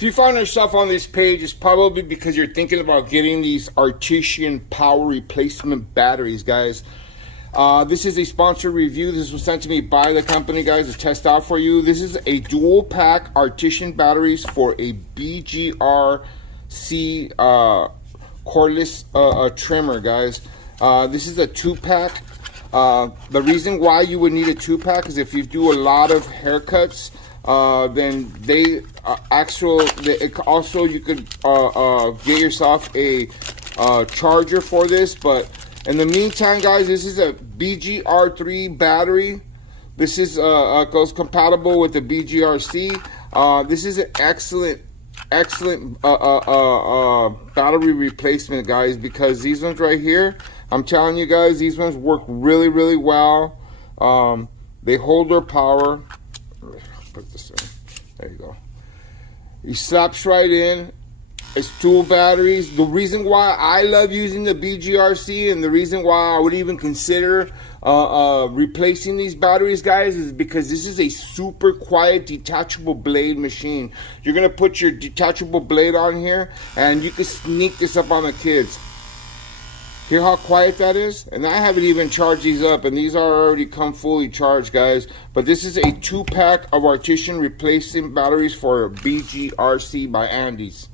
If you find yourself on this page, it's probably because you're thinking about getting these Artisan power replacement batteries, guys. This is a sponsored review. This was sent to me by the company, guys, to test out for you. This is a dual pack Artisan batteries for a BGR C cordless trimmer, guys. This is a 2-pack. The reason why you would need a 2-pack is if you do a lot of haircuts, then they also you could get yourself a charger for this. But in the meantime, guys, this is a BGR3 battery. This is goes compatible with the BGR-C. This is an excellent battery replacement, guys, because these ones right here, I'm telling you guys, these ones work really well. They hold their power. Put this in. There you go. It slaps right in. It's dual batteries. The reason why I love using the BGR-C and the reason why I would even consider replacing these batteries, guys, is because this is a super quiet detachable blade machine. You're gonna put your detachable blade on here and you can sneak this up on the kids. Hear how quiet that is? And I haven't even charged these up, and these are already come fully charged, guys. But this is a 2-pack of Artisan replacement batteries for BGR-C by Andis.